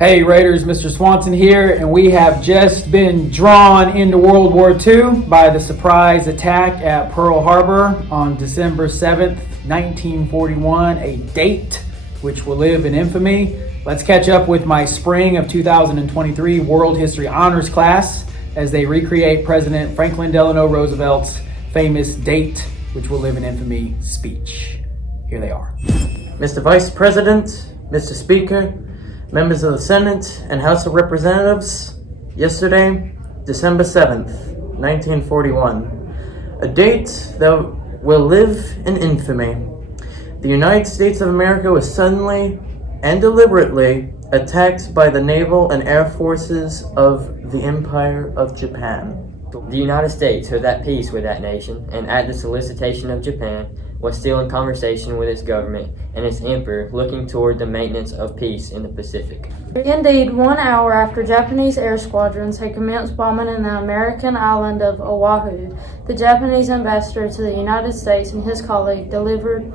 Hey Raiders, Mr. Swanson here, and we have just been drawn into World War II by the surprise attack at Pearl Harbor on December 7th, 1941, a date which will live in infamy. Let's catch up with my spring of 2023 World History Honors class as they recreate President Franklin Delano Roosevelt's famous date which will live in infamy speech. Here they are. Mr. Vice President, Mr. Speaker, members of the Senate and House of Representatives, yesterday, December 7th, 1941, a date that will live in infamy. The United States of America was suddenly and deliberately attacked by the naval and air forces of the Empire of Japan. The United States was at peace with that nation, and at the solicitation of Japan, was still in conversation with its government and its emperor, looking toward the maintenance of peace in the Pacific. Indeed, 1 hour after Japanese air squadrons had commenced bombing in the American island of Oahu, the Japanese ambassador to the United States and his colleague delivered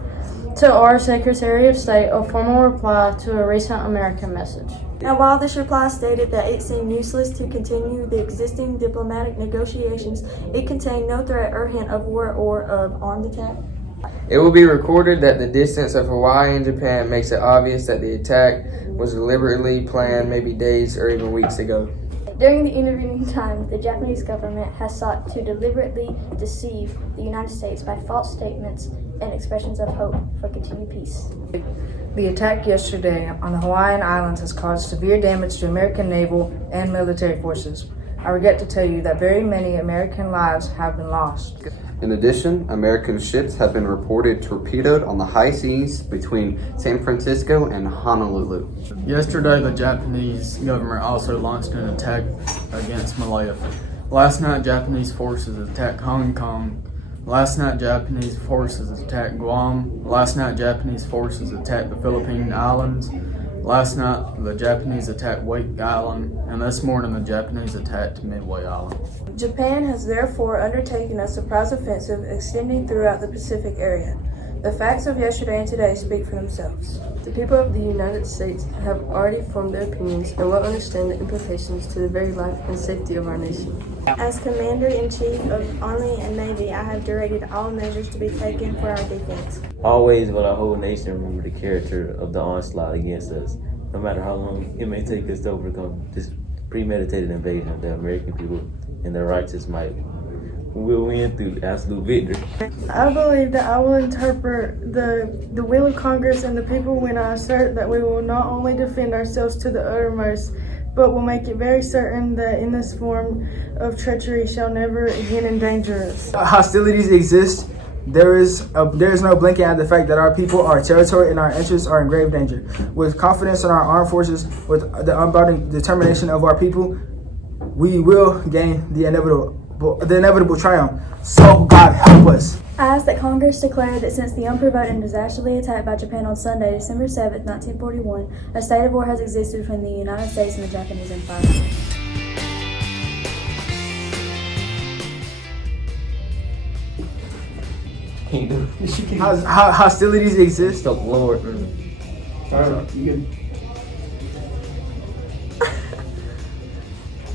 to our Secretary of State a formal reply to a recent American message. Now, while this reply stated that it seemed useless to continue the existing diplomatic negotiations, it contained no threat or hint of war or of armed attack. It will be recorded that the distance of Hawaii and Japan makes it obvious that the attack was deliberately planned maybe days or even weeks ago. During the intervening time, the Japanese government has sought to deliberately deceive the United States by false statements and expressions of hope for continued peace. The attack yesterday on the Hawaiian Islands has caused severe damage to American naval and military forces. I regret to tell you that very many American lives have been lost. In addition, American ships have been reported torpedoed on the high seas between San Francisco and Honolulu. Yesterday, the Japanese government also launched an attack against Malaya. Last night, Japanese forces attacked Hong Kong. Last night, Japanese forces attacked Guam. Last night, Japanese forces attacked the Philippine Islands. Last night, the Japanese attacked Wake Island, and this morning, the Japanese attacked Midway Island. Japan has therefore undertaken a surprise offensive extending throughout the Pacific area. The facts of yesterday and today speak for themselves. The people of the United States have already formed their opinions and will understand the implications to the very life and safety of our nation. As Commander-in-Chief of Army and Navy, I have directed all measures to be taken for our defense. Always will our whole nation remember the character of the onslaught against us, no matter how long it may take us to overcome this premeditated invasion of the American people and their righteous might. We'll win through absolute victory. I believe that I will interpret the will of Congress and the people when I assert that we will not only defend ourselves to the uttermost, but will make it very certain that in this form of treachery shall never again endanger us. Hostilities exist. There is no blinking at the fact that our people, our territory, and our interests are in grave danger. With confidence in our armed forces, with the unbounding determination of our people, we will gain the inevitable triumph. So God help us. I ask that Congress declare that since the unprovoked and disastrously attack by Japan on Sunday, December 7th, 1941, a state of war has existed between the United States and the Japanese Empire. Hostilities exist. The Lord.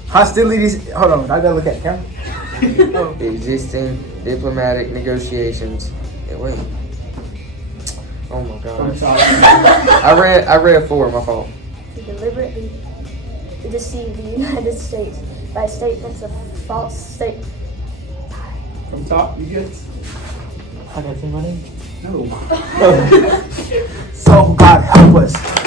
Hostilities. Hold on, I gotta look at the camera. Existing diplomatic negotiations. Wait. Oh my God. I read 4, my fault. To deliberately deceive the United States by statements of false statements. From top, you get. I gotta say my name? No. So God help us.